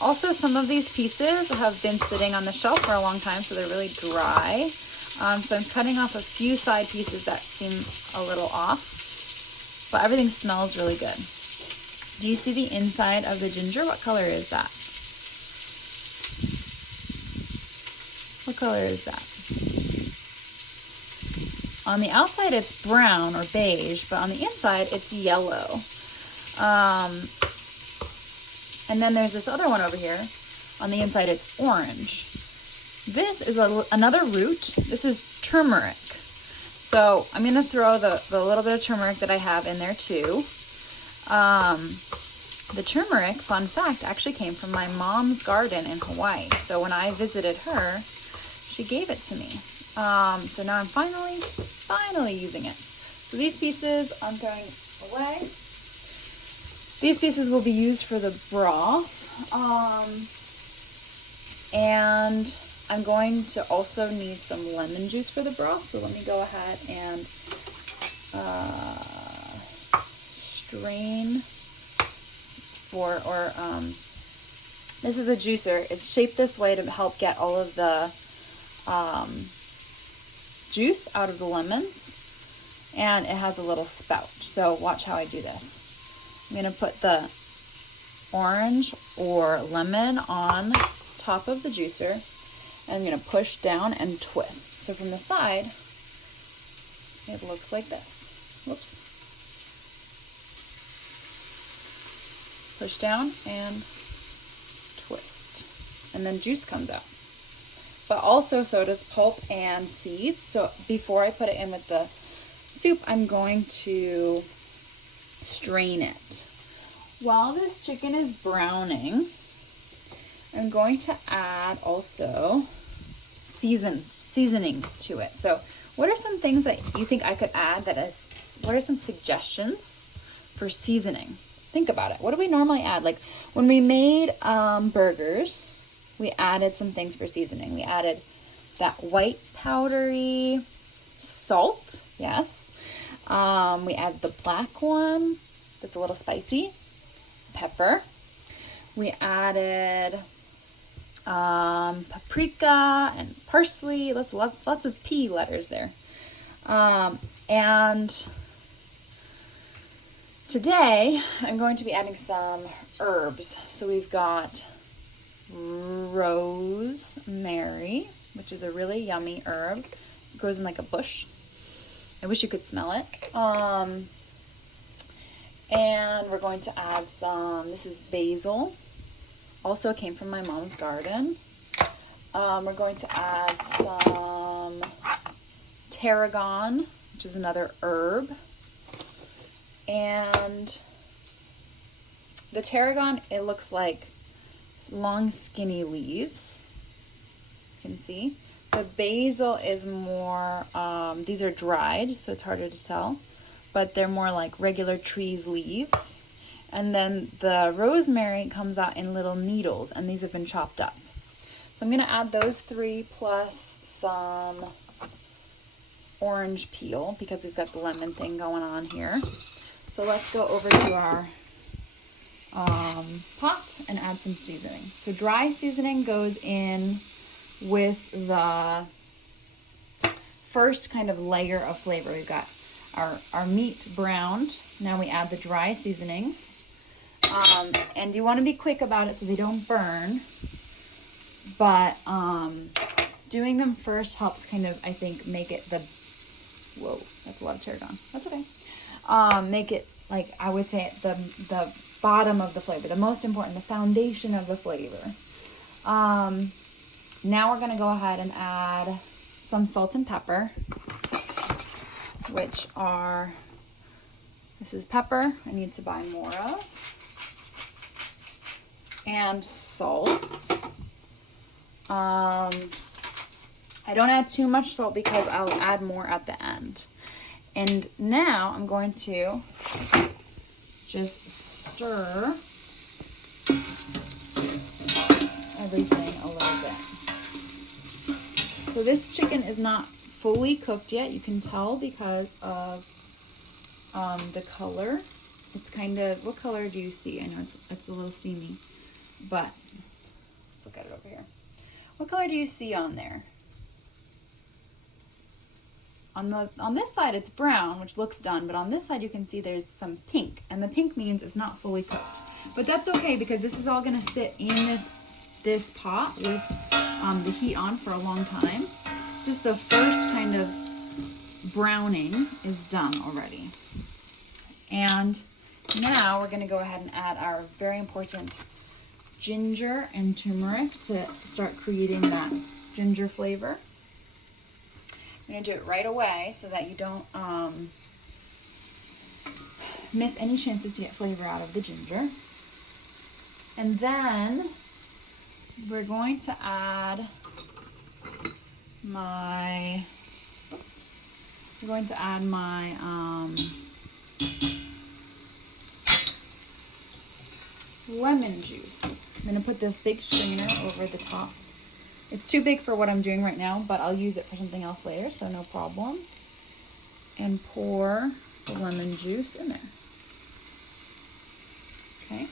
Also, some of these pieces have been sitting on the shelf for a long time, so they're really dry. So I'm cutting off a few side pieces that seem a little off, but everything smells really good. Do you see the inside of the ginger? What color is that? What color is that? On the outside it's brown or beige, but on the inside it's yellow. And then there's this other one over here. On the inside it's orange. This is another root. This is turmeric. So I'm gonna throw the little bit of turmeric that I have in there too. The turmeric, fun fact, actually came from my mom's garden in Hawaii. So when I visited her, she gave it to me. So now I'm finally using it. So these pieces I'm throwing away. These pieces will be used for the broth. And I'm going to also need some lemon juice for the broth. So let me go ahead and strain this is a juicer. It's shaped this way to help get all of the juice out of the lemons, and it has a little spout. So watch how I do this. I'm going to put the orange or lemon on top of the juicer, and I'm going to push down and twist. So from the side, it looks like this. Whoops. Push down and twist. And then juice comes out. But also so does pulp and seeds. So before I put it in with the soup, I'm going to strain it. While this chicken is browning, I'm going to add also seasoning to it. So what are some things that you think I could add what are some suggestions for seasoning? Think about it. What do we normally add? Like when we made burgers, we added some things for seasoning. We added that white powdery salt, yes. We added the black one that's a little spicy, pepper. We added paprika and parsley. Lots of P letters there. And today I'm going to be adding some herbs. So we've got rosemary, which is a really yummy herb. It grows in like a bush. I wish you could smell it. And we're going to add this is basil. Also came from my mom's garden. We're going to add some tarragon, which is another herb. And the tarragon, it looks like long skinny leaves. You can see. The basil is more, these are dried, so it's harder to tell, but they're more like regular trees' leaves. And then the rosemary comes out in little needles, and these have been chopped up. So I'm going to add those three plus some orange peel because we've got the lemon thing going on here. So let's go over to our pot and add some seasoning. So dry seasoning goes in with the first kind of layer of flavor. We've got our meat browned. Now we add the dry seasonings. And you want to be quick about it so they don't burn. But doing them first helps kind of, I think, make it whoa, that's a lot of tarragon. That's okay. Make it, like, I would say the bottom of the flavor, the most important, the foundation of the flavor. Now we're going to go ahead and add some salt and pepper, which are, this is pepper, I need to buy more of, and salt. I don't add too much salt because I'll add more at the end. And now I'm going to just stir everything a little bit. So this chicken is not fully cooked yet. You can tell because of the color. It's kind of, what color do you see? I know it's a little steamy. but let's look at it over here. What color do you see on there? On this side it's brown, which looks done, but on this side you can see there's some pink, and the pink means it's not fully cooked. But that's okay, because this is all gonna sit in this pot with the heat on for a long time. Just the first kind of browning is done already. And now we're gonna go ahead and add our very important ginger and turmeric to start creating that ginger flavor. I'm gonna do it right away so that you don't miss any chances to get flavor out of the ginger. And then we're going to add my lemon juice. I'm gonna put this big strainer over the top. It's too big for what I'm doing right now, but I'll use it for something else later, so no problem. And pour the lemon juice in there. Okay.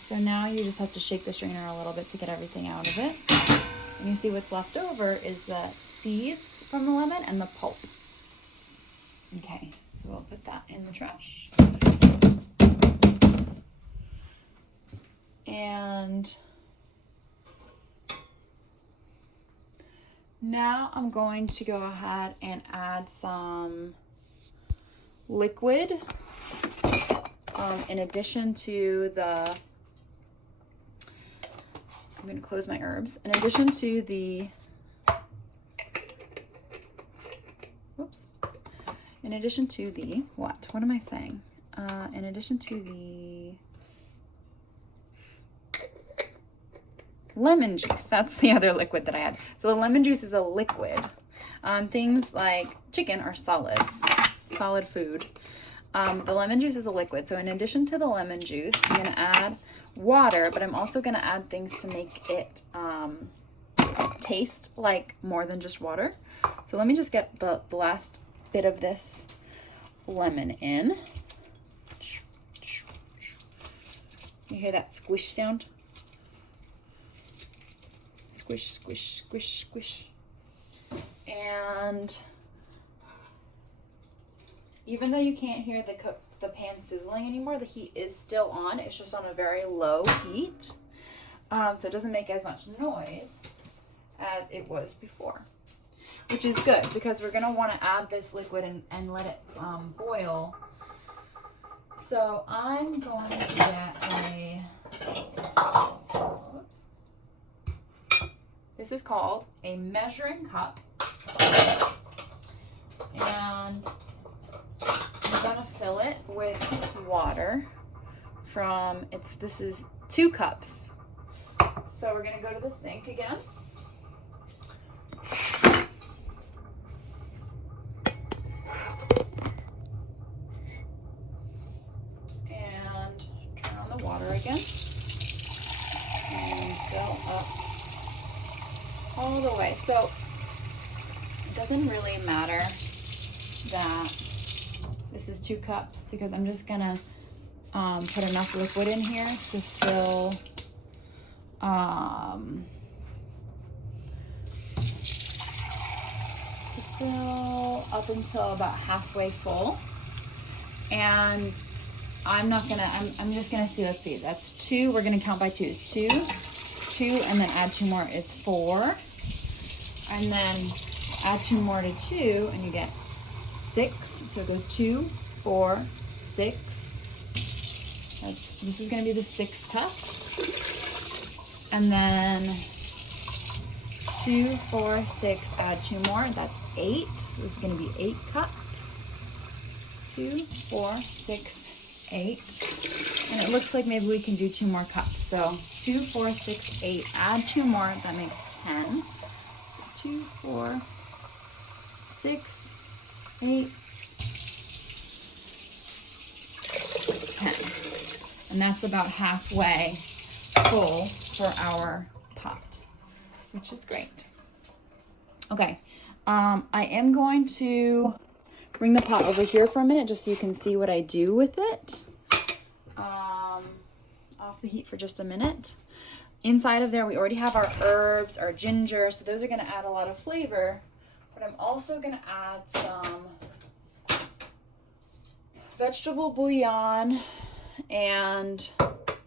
So now you just have to shake the strainer a little bit to get everything out of it. And you see what's left over is the seeds from the lemon and the pulp. Okay, so we'll put that in the trash. And now I'm going to go ahead and add some liquid in addition to the, I'm going to close my herbs, in addition to the, in addition to the, what am I saying? In addition to the lemon juice, that's the other liquid that I had. So the lemon juice is a liquid. Things like chicken are solids, solid food. The lemon juice is a liquid. So in addition to the lemon juice, I'm gonna add water, but I'm also gonna add things to make it taste like more than just water. So let me just get the last bit of this lemon in. You hear that squish sound? Squish, squish, squish, squish. And even though you can't hear the pan sizzling anymore, the heat is still on. It's just on a very low heat. So it doesn't make as much noise as it was before, which is good because we're gonna wanna add this liquid and let it boil. So I'm going to get a, whoops. This is called a measuring cup. And I'm gonna fill it with water from, this is 2 cups. So we're gonna go to the sink again. And turn on the water again. And fill up all the way. So it doesn't really matter that this is 2 cups because I'm just gonna put enough liquid in here to fill up until about halfway full. And I'm just gonna see, let's see, that's 2, we're gonna count by 2s. 2, and then add 2 more is 4. And then add 2 more to 2 and you get 6. So it goes 2, 4, 6. This is gonna be the 6 cups. And then 2, 4, 6, add 2 more, that's 8. So this is gonna be 8 cups. 2, 4, 6, 8. And it looks like maybe we can do 2 more cups. So 2, 4, 6, 8, add 2 more, that makes 10. 2, 4, 6, 8, 10. And that's about halfway full for our pot, which is great. Okay, I am going to bring the pot over here for a minute just so you can see what I do with it. off the heat for just a minute. Inside of there, we already have our herbs, our ginger, so those are gonna add a lot of flavor. But I'm also gonna add some vegetable bouillon and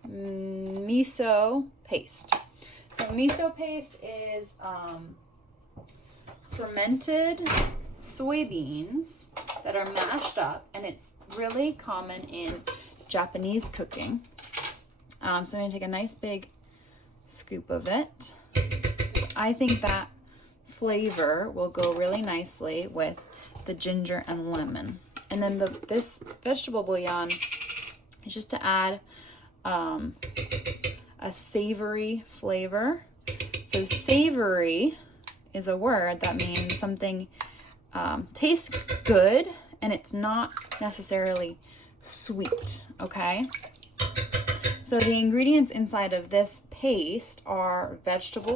miso paste. So miso paste is fermented soybeans that are mashed up, and it's really common in Japanese cooking. So I'm gonna take a nice big scoop of it. I think that flavor will go really nicely with the ginger and lemon. And then this vegetable bouillon is just to add a savory flavor. So savory is a word that means something tastes good and it's not necessarily sweet, okay? So the ingredients inside of this paste are vegetables,